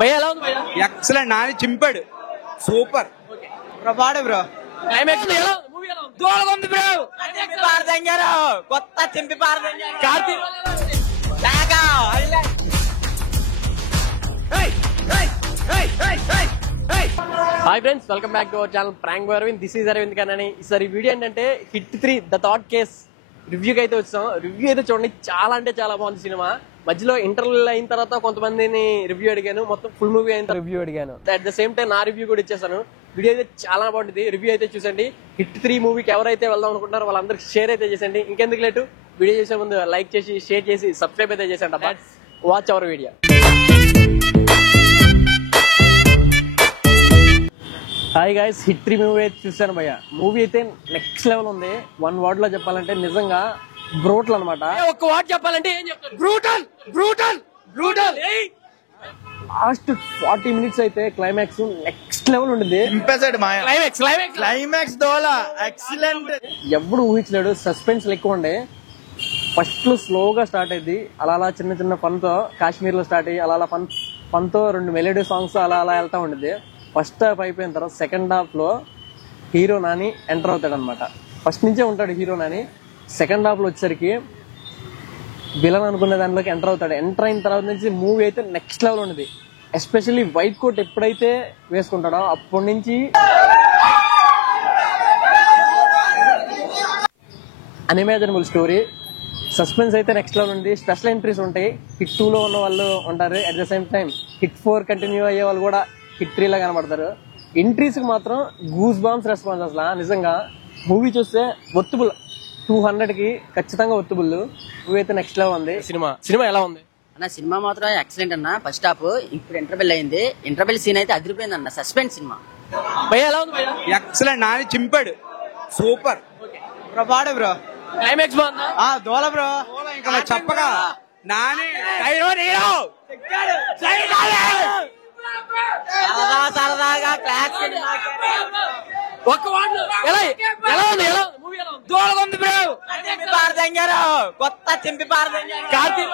భయ్యా ఎలా ఉంది భయ్యా? ఎక్సలెంట్. నాని చింపాడు, సూపర్. బాడు బ్రో. క్లైమాక్స్ ఎలా ఉంది? మూవీ ఎలా ఉంది? దూలగుంది బ్రో. పారదంగారు కొత్త చింపి పారదంగారు. Karthik hi friends, welcome back to our channel prank Aravind. This is Aravind కనని. ఈసారి వీడియో ఏంటంటే హిట్ 3 ద థాట్ కేస్ రివ్యూకి అయితే వచ్చాం. రివ్యూ అయితే చూడండి, చాలా అంటే చాలా బాగుంది సినిమా. మధ్యలో ఇంటర్వ్యూ అయిన తర్వాత కొంతమందిని రివ్యూ అడిగాను, మొత్తం ఫుల్ మూవీ అయిన రివ్యూ అడిగాను. అట్ ద సేమ్ టైం నా రివ్యూ కూడా ఇచ్చేసాను. వీడియో అయితే చాలా బాగుంటుంది, రివ్యూ అయితే చూసండి. హిట్ 3 మూవీకి ఎవరైతే వెళ్దాం అనుకుంటున్నారో వాళ్ళందరికీ షేర్ అయితే చేసండి. ఇంకెందుకు లేటు, వీడియో చేసే ముందు లైక్ చేసి షేర్ చేసి సబ్స్క్రైబ్ అయితే చేసండి. Watch our video. Hi guys, hit 3 movie అయితే చూసాను భయ్య. మూవీ అయితే నెక్స్ట్ లెవెల్ ఉంది. వన్ వర్డ్ లో చెప్పాలంటే నిజంగా బ్రూటల్ అనమాట. ఒక్క వర్డ్ చెప్పాలంటే ఏం చెప్తారు? Brutal brutal brutal. Last 40 minutes అయితే క్లైమాక్స్ నెక్స్ట్ లెవెల్ ఉంటుంది. క్లైమాక్స్ దోలా ఎక్సలెంట్. ఎప్పుడు ఊహించలేడు. సస్పెన్స్ ఎక్కువ ఉండే. ఫస్ట్ లో స్లోగా స్టార్ట్ అయింది, అలా అలా చిన్న చిన్న ఫన్ తో కాశ్మీర్ లో స్టార్ట్ అయ్యి అలా అలా ఫన్ తో 2 మెలోడీ సాంగ్స్ అలా అలా వెళ్తా ఉండేది. ఫస్ట్ హాఫ్ అయిపోయిన తర్వాత సెకండ్ హాఫ్ లో హీరో నాని ఎంటర్ అవుతాడు అనమాట. ఫస్ట్ నుంచే ఉంటాడు హీరో నాని. సెకండ్ హాఫ్ లో వచ్చేసరికి విలన్ అనుకునే దానిలోకి ఎంటర్ అవుతాడు. ఎంటర్ అయిన తర్వాత నుంచి మూవీ అయితే నెక్స్ట్ లెవెల్ ఉండేది. ఎస్పెషల్లీ వైట్ కోట్ ఎప్పుడైతే వేసుకుంటాడో అప్పటి నుంచి అన్ఇమాజినబుల్ స్టోరీ. సస్పెన్స్ అయితే నెక్స్ట్ లెవెల్ ఉంది. స్పెషల్ ఎంట్రీస్ ఉంటాయి. హిట్ 2 లో ఉన్న వాళ్ళు ఉంటారు, at the same time hit 4 continue అయ్యే వాళ్ళు కూడా హిట్ 3 లా కనబడతారు. ఎంట్రీస్ కి మాత్రం గూస్ బాంబ్స్ రెస్పాన్స్. అసలు నిజంగా మూవీ చూస్తే వర్తబుల్. 200 కి ఖచ్చితంగా వర్తబుల్. మూవీ అయితే నెక్స్ట్ లెవెల్ ఉంది. సినిమా ఎలా ఉంది అన్న? సినిమా మాత్రం ఎక్సలెంట్ అన్న. ఫస్ట్ హాఫ్ ఇప్పుడు ఇంటర్వెల్ అయింది. ఇంటర్వెల్ సీన్ అయితే అదిరిపోయింది అన్న. సస్పెన్స్ సినిమా. భయ్యా ఎలా ఉంది భయ్యా? ఎక్సలెంట్. నాని చింపాడు, సూపర్. బాడు బ్రో. క్లైమాక్స్ బాగుందా? దోల బ్రో. ఇంకా చెప్పగా నాని సరదాగా క్లాస్ దూలగుంది బ్రో. పారదంగారు కొత్త చింపి పారదంగారు. కార్తీక్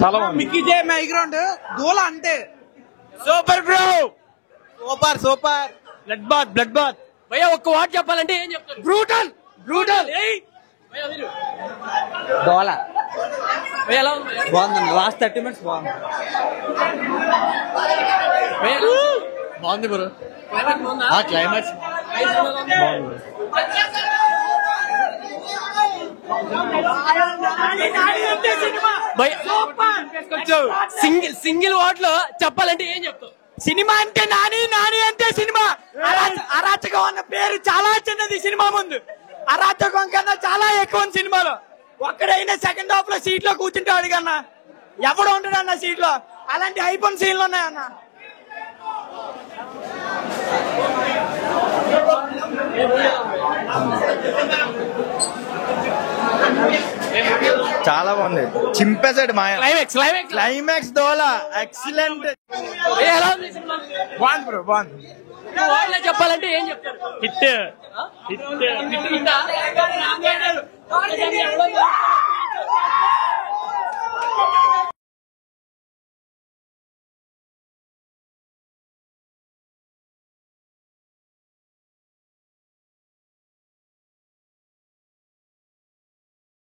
చాలా బాగుంది. మిక్కీ జే మైగ్రౌండ్ దూల అంటే super bro. Super super. Blood bath. భయ్యా ఒక్క వాట్ చెప్పాలంటే ఏం చెప్తారు? Brutal brutal. దోల ఎలా ఉంది? బాగుంది. లాస్ట్ 30 మినిట్స్ బాగుంది. బాగుంది బ్రో. క్లైమాక్స్ సింగిల్ వాట్ లో చెప్పాలంటే ఏం చెప్తావు? సినిమా అంటే నాని, నాని అంటే సినిమా. అరాచకం అన్న పేరు చాలా చిన్నది సినిమా ముందు. అరాచకం కన్నా చాలా ఎక్కువ ఉంది సినిమాలో. ఒక్కడైనా సెకండ్ హాఫ్ లో సీట్ లో కూర్చుంటాడు కన్నా ఎవడు ఉంటాడు అన్న సీట్ లో. అలాంటి అయిపోయిన సీన్లు ఉన్నాయన్న. చాలా బాగుంది. చింపేశాడు మాయ. క్లైమాక్స్ దోలా ఎక్సలెంట్. బాగుంది బ్రో, బాగుంది. చెప్పాలంటే ఏం చెప్తారు? హిట్.